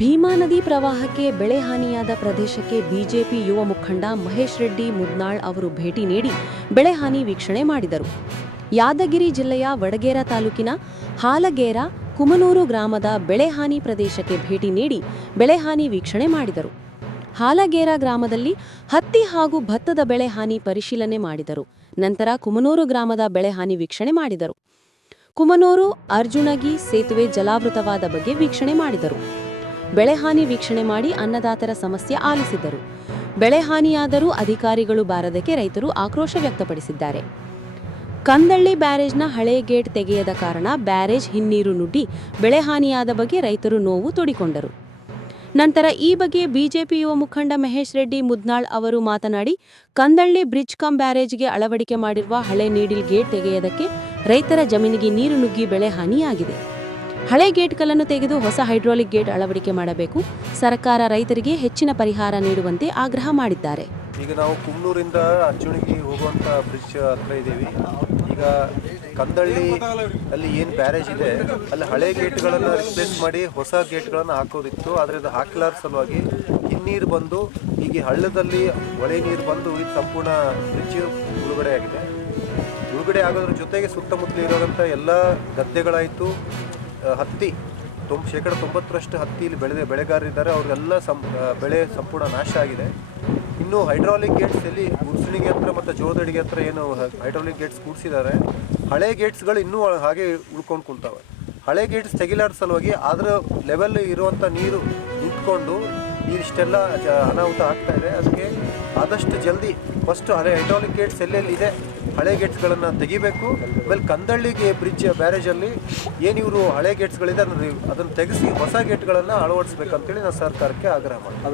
ಭೀಮಾ ನದಿ ಪ್ರವಾಹಕ್ಕೆ ಬೆಳೆ ಹಾನಿಯಾದ ಪ್ರದೇಶಕ್ಕೆ ಬಿಜೆಪಿ ಯುವ ಮುಖಂಡ ಮಹೇಶ್ ರೆಡ್ಡಿ ಮುದ್ನಾಳ್ ಅವರು ಭೇಟಿ ನೀಡಿ ಬೆಳೆ ಹಾನಿ ವೀಕ್ಷಣೆ ಮಾಡಿದರು. ಯಾದಗಿರಿ ಜಿಲ್ಲೆಯ ವಡಗೇರ ತಾಲೂಕಿನ ಹಾಲಗೇರ ಕುಮನೂರು ಗ್ರಾಮದ ಬೆಳೆ ಹಾನಿ ಪ್ರದೇಶಕ್ಕೆ ಭೇಟಿ ನೀಡಿ ಬೆಳೆ ಹಾನಿ ವೀಕ್ಷಣೆ ಮಾಡಿದರು. ಹಾಲಗೇರ ಗ್ರಾಮದಲ್ಲಿ ಹತ್ತಿ ಹಾಗೂ ಭತ್ತದ ಬೆಳೆ ಹಾನಿ ಪರಿಶೀಲನೆ ಮಾಡಿದರು. ನಂತರ ಕುಮನೂರು ಗ್ರಾಮದ ಬೆಳೆ ಹಾನಿ ವೀಕ್ಷಣೆ ಮಾಡಿದರು. ಕುಮನೂರು ಅರ್ಜುನಗಿ ಸೇತುವೆ ಜಲಾವೃತವಾದ ಬಗ್ಗೆ ವೀಕ್ಷಣೆ ಮಾಡಿದರು. ಬೆಳೆ ಹಾನಿ ವೀಕ್ಷಣೆ ಮಾಡಿ ಅನ್ನದಾತರ ಸಮಸ್ಯೆ ಆಲಿಸಿದರು. ಬೆಳೆ ಹಾನಿಯಾದರೂ ಅಧಿಕಾರಿಗಳು ಬಾರದಕ್ಕೆ ರೈತರು ಆಕ್ರೋಶ ವ್ಯಕ್ತಪಡಿಸಿದ್ದಾರೆ. ಕಂದಳ್ಳಿ ಬ್ಯಾರೇಜ್ನ ಹಳೆ ಗೇಟ್ ತೆಗೆಯದ ಕಾರಣ ಬ್ಯಾರೇಜ್ ಹಿನ್ನೀರು ನುಗ್ಗಿ ಬೆಳೆ ಹಾನಿಯಾದ ಬಗ್ಗೆ ರೈತರು ನೋವು ತೋಡಿಕೊಂಡರು. ನಂತರ ಈ ಬಗ್ಗೆ ಬಿಜೆಪಿ ಯುವ ಮುಖಂಡ ಮಹೇಶ್ ರೆಡ್ಡಿ ಮುದ್ನಾಳ್ ಅವರು ಮಾತನಾಡಿ, ಕಂದಳ್ಳಿ ಬ್ರಿಡ್ಜ್ ಕಮ್ ಬ್ಯಾರೇಜ್ಗೆ ಅಳವಡಿಕೆ ಮಾಡಿರುವ ಹಳೆ ನೀಡಿಲ್ ಗೇಟ್ ತೆಗೆಯದಕ್ಕೆ ರೈತರ ಜಮೀನಿಗೆ ನೀರು ನುಗ್ಗಿ ಬೆಳೆ ಹಾನಿಯಾಗಿದೆ. ಹಳೆ ಗೇಟ್ಗಳನ್ನು ತೆಗೆದು ಹೊಸ ಹೈಡ್ರಾಲಿಕ್ ಗೇಟ್ ಅಳವಡಿಕೆ ಮಾಡಬೇಕು. ಸರ್ಕಾರ ರೈತರಿಗೆ ಹೆಚ್ಚಿನ ಪರಿಹಾರ ನೀಡುವಂತೆ ಆಗ್ರಹ ಮಾಡಿದ್ದಾರೆ. ಈಗ ನಾವು ಕುಮ್ನೂರಿಂದ ಅರ್ಜುನಿಗೆ ಹೋಗುವಂಥ ಬ್ರಿಡ್ಜ್ ಹತ್ರ ಇದ್ದೀವಿ. ಈಗ ಕಂದಳ್ಳಿ ಅಲ್ಲಿ ಏನು ಬ್ಯಾರೇಜ್ ಇದೆ ಅಲ್ಲಿ ಹಳೆ ಗೇಟ್ಗಳನ್ನು ರಿಪ್ಲೇಸ್ ಮಾಡಿ ಹೊಸ ಗೇಟ್ಗಳನ್ನು ಹಾಕೋದಿತ್ತು. ಆದರೆ ಅದು ಹಾಕಲಾರ ಸಲುವಾಗಿ ಹಿನ್ನೀರು ಬಂದು ಈಗ ಹಳ್ಳದಲ್ಲಿ ಹೊಳೆ ನೀರು ಬಂದು ಇದು ಸಂಪೂರ್ಣ ಬ್ರಿಡ್ಜ್ ಮುಳುಗಡೆ ಆಗಿದೆ. ಮುಳುಗಡೆ ಆಗೋದ್ರ ಜೊತೆಗೆ ಸುತ್ತಮುತ್ತಲು ಇರೋವಂಥ ಎಲ್ಲ ಗದ್ದೆಗಳಾಯಿತು, ಹತ್ತಿ 90% ಹತ್ತಿ ಇಲ್ಲಿ ಬೆಳೆಗಾರರಿದ್ದಾರೆ, ಅವ್ರಿಗೆಲ್ಲ ಬೆಳೆ ಸಂಪೂರ್ಣ ನಾಶ ಆಗಿದೆ. ಇನ್ನು ಹೈಡ್ರಾಲಿಕ್ ಗೇಟ್ಸ್ ಎಲ್ಲಿ ಗುರ್ಸಣಿಗೆ ಹತ್ರ ಮತ್ತು ಜೋದಡಿಗೆ ಹತ್ರ ಏನು ಹೈಡ್ರಾಲಿಕ್ ಗೇಟ್ಸ್ ಕೂಡಿಸಿದ್ದಾರೆ, ಹಳೆ ಗೇಟ್ಸ್ಗಳು ಇನ್ನೂ ಹಾಗೆ ಉಳ್ಕೊಂಡು ಕುಂತಾವೆ. ಹಳೆ ಗೇಟ್ಸ್ ತೆಗಿಲಾರ ಸಲುವಾಗಿ ಅದರ ಲೆವೆಲ್ ಇರುವಂಥ ನೀರು ನಿಂತ್ಕೊಂಡು ಇಷ್ಟೆಲ್ಲ ಅನಾಹುತ ಆಗ್ತಾ ಇದೆ. ಅದಕ್ಕೆ ಆದಷ್ಟು ಜಲ್ದಿ ಫಸ್ಟ್ ಹಳೆ ಹೈಡ್ರಾಲಿಕ್ ಗೇಟ್ಸ್ ಎಲ್ಲೆಲ್ಲಿದೆ ಹಳೆ ಗೇಟ್ಸ್ಗಳನ್ನು ತೆಗಿಬೇಕು. ಆಮೇಲೆ ಕಂದಳ್ಳಿಗೆ ಬ್ರಿಡ್ಜ್ ಬ್ಯಾರೇಜಲ್ಲಿ ಏನು ಇವರು ಹಳೆ ಗೇಟ್ಸ್ಗಳಿದೆ ಅದನ್ನು ತೆಗೆಸಿ ಹೊಸ ಗೇಟ್ಗಳನ್ನು ಅಳವಡಿಸ್ಬೇಕಂತೇಳಿ ನಾನು ಸರ್ಕಾರಕ್ಕೆ ಆಗ್ರಹ ಮಾಡ್ತೀನಿ.